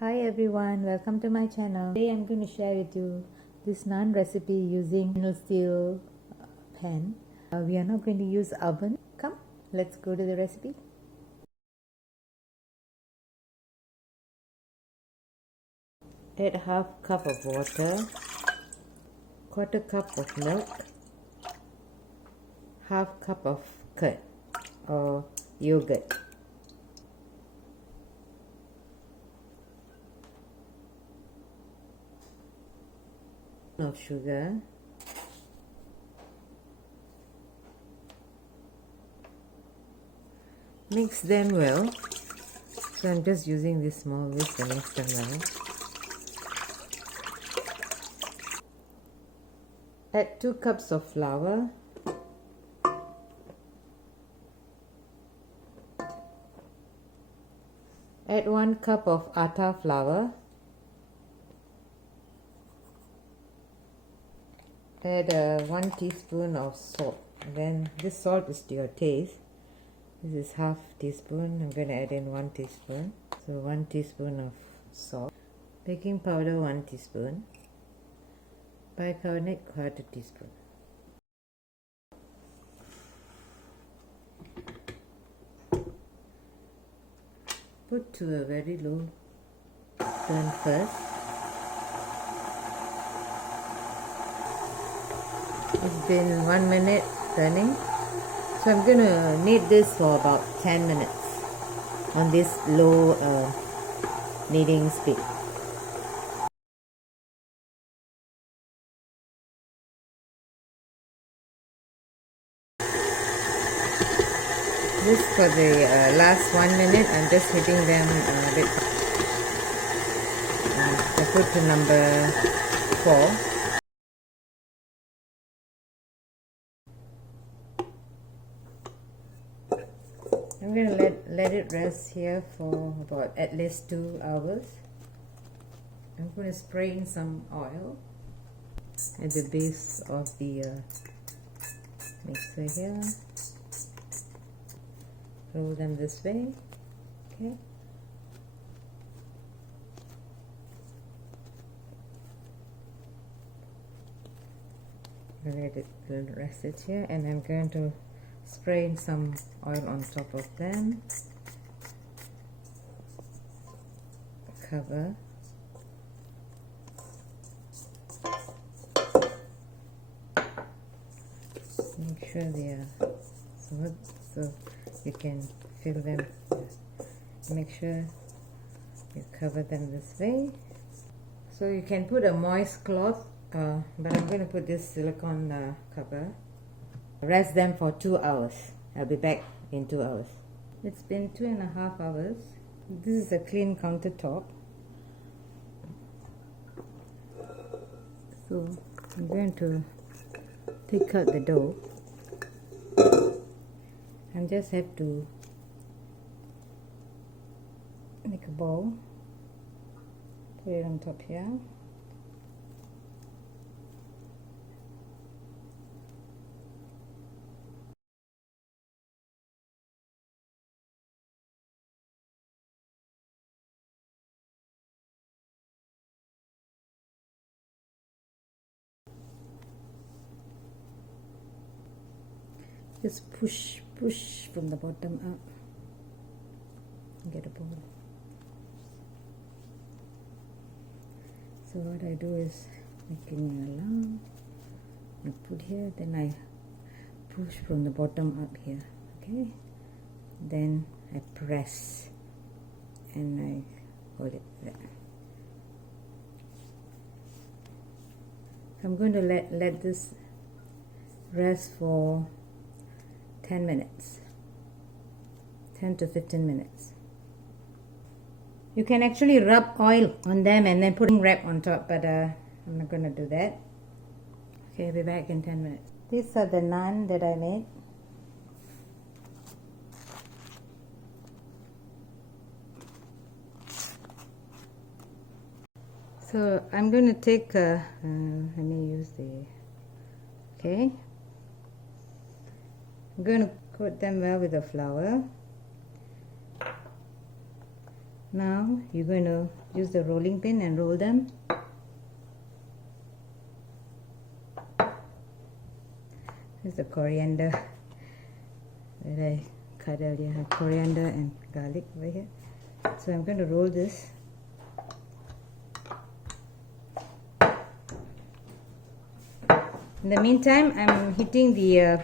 Hi everyone, welcome to my channel. Today I'm going to share with you this naan recipe using stainless steel pan. We are not going to use oven. Come, let's go to the recipe. Add half cup of water, quarter cup of milk, half cup of curd or yogurt. Of sugar, mix them well. So I'm just using this small whisk to mix them well. Add 2 cups of flour, add 1 cup of attar flour, add 1 teaspoon of salt. Then this salt is to your taste. This is half teaspoon. I'm going to add in 1 teaspoon. So 1 teaspoon of salt. Baking powder 1 teaspoon. Bicarbonate 1/4 teaspoon. Put to a very low turn first. It's been 1 minute turning. So I'm going to knead this for about 10 minutes on this low kneading speed. This for the last 1 minute. I'm just hitting them a bit. I put to number 4. I'm going to let it rest here for about at least 2 hours. I'm going to spray in some oil at the base of the mixer here. Roll them this way. Okay. Let it rest it here, and I'm going to spray in some oil on top of them. Cover. Make sure they are solid so you can fill them. Make sure you cover them this way. So you can put a moist cloth, but I'm going to put this silicone cover. Rest them for 2 hours. I'll be back in 2 hours. It's been 2.5 hours. This is a clean countertop. So I'm going to take out the dough. I just have to make a ball. Put it on top here. Just push from the bottom up. Get a ball. So what I do is making a line. I put here, then I push from the bottom up here. Okay. Then I press and I hold it there. So I'm going to let this rest for 10 minutes, 10 to 15 minutes. You can actually rub oil on them and then put wrap on top, but I'm not going to do that. Okay, I'll be back in 10 minutes. These are the naan that I made. So I'm going to take, let me use the, okay. I'm going to coat them well with the flour. Now you're going to use the rolling pin and roll them. Here's the coriander that I cut earlier. I have coriander and garlic over here. So I'm going to roll this. In the meantime, I'm heating the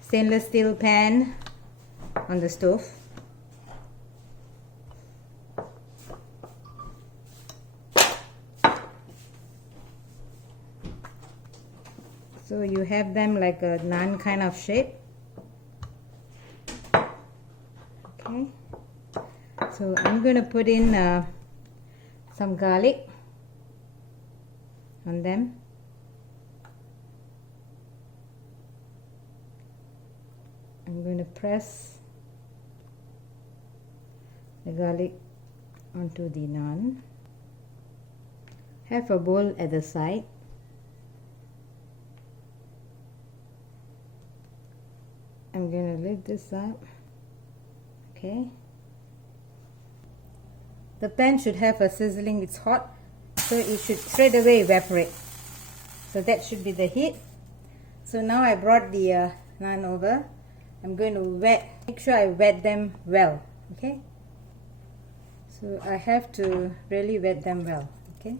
stainless steel pan on the stove. So you have them like a naan kind of shape. Okay. So I'm going to put in some garlic on them. I'm going to press the garlic onto the naan. Have a bowl at the side. I'm going to lift this up. Okay. The pan should have a sizzling, it's hot, so it should straight away evaporate. So that should be the heat. So now I brought the naan over. I'm going to make sure I wet them well. Okay. So I have to really wet them well. Okay.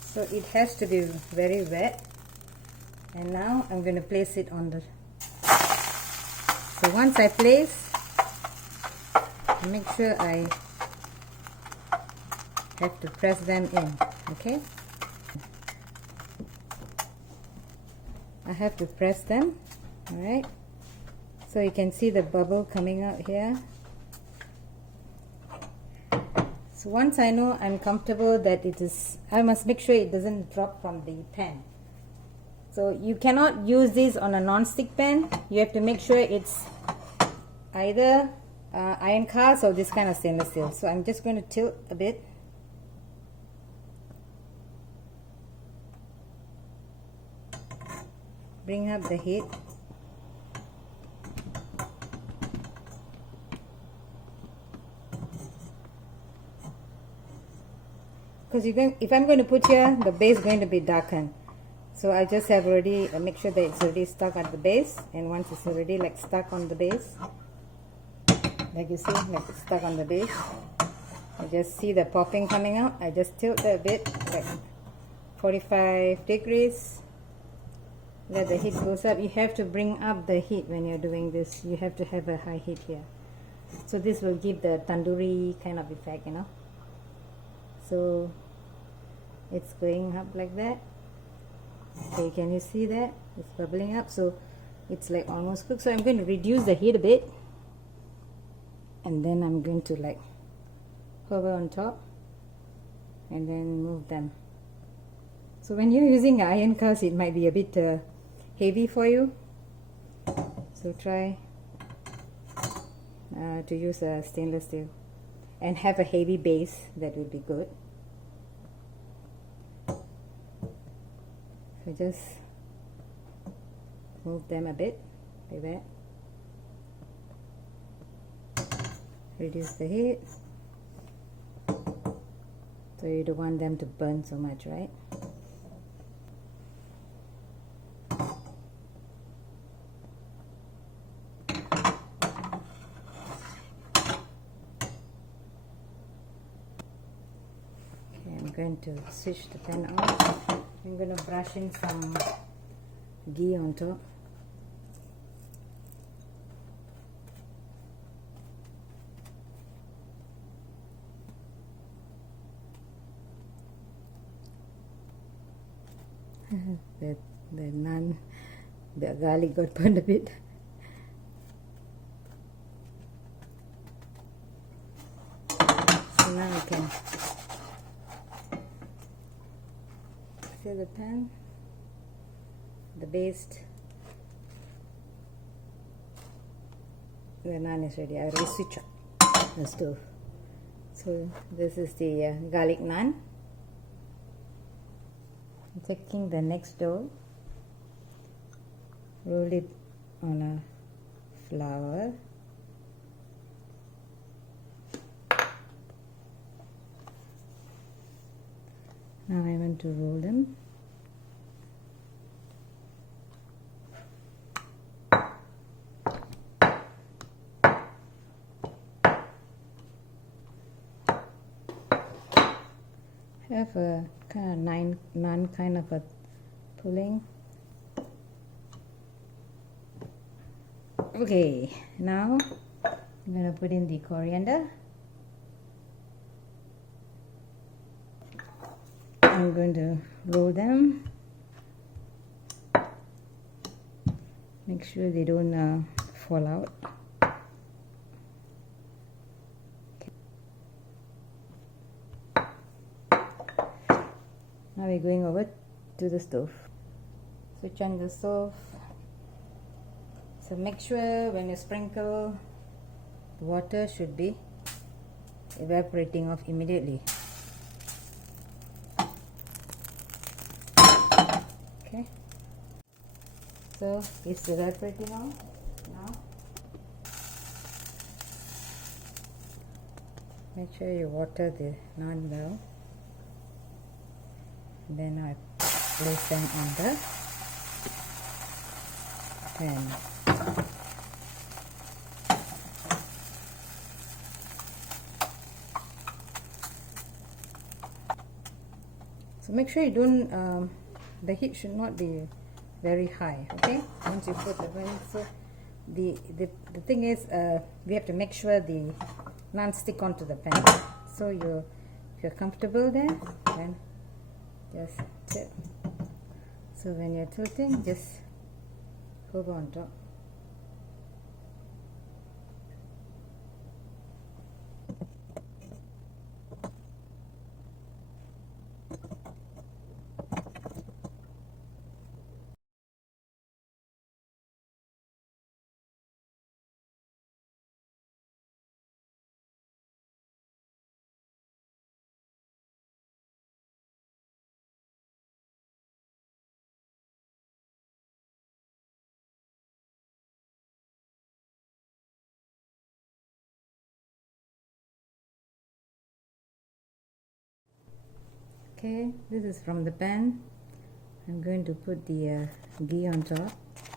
So it has to be very wet. And now I'm going to place it on the... So once I place, make sure I have to press them in. Okay. I have to press them. Alright. So you can see the bubble coming out here. So once I know I'm comfortable that it is, I must make sure it doesn't drop from the pan. So you cannot use this on a non-stick pan. You have to make sure it's either iron cast or this kind of stainless steel. So I'm just going to tilt a bit. Bring up the heat. Because if I'm going to put here, the base is going to be darkened. So I just have already make sure that it's already stuck at the base, and once it's already like stuck on the base, like you see, like it's stuck on the base, I just see the popping coming out. I just tilt it a bit, like 45 degrees. Let the heat goes up. You have to bring up the heat when you're doing this. You have to have a high heat here. So this will give the tandoori kind of effect, you know. So it's going up like that. Okay, can you see that? It's bubbling up. So it's like almost cooked. So I'm going to reduce the heat a bit. And then I'm going to like hover on top and then move them. So when you're using an iron cast, it might be a bit heavy for you. So try to use a stainless steel and have a heavy base. That would be good. So just move them a bit like that. Reduce the heat. So you don't want them to burn so much, right? I'm going to switch the pan off. I'm going to brush in some ghee on top. the naan, the garlic got burned a bit. So now I can fill the pan, the base. The naan is ready. I already switched off the stove. So this is the garlic naan. Taking the next dough, roll it on a flour. Now I want to roll them. Have a kind of naan kind of a pulling. Okay, now I'm going to put in the coriander. I'm going to roll them. Make sure they don't fall out. Now we're going over to the stove. Switch on the stove. So make sure when you sprinkle, the water should be evaporating off immediately. Okay. So it's evaporating off now. Make sure you water the naan well. Then I place them on the pan. So make sure you don't, the heat should not be very high, okay? Once you put the pan, so the thing is, we have to make sure the naan stick onto the pan. So if you're comfortable there, then just tip. So when you're tilting, just hover on top. Okay, this is from the pan. I'm going to put the ghee on top.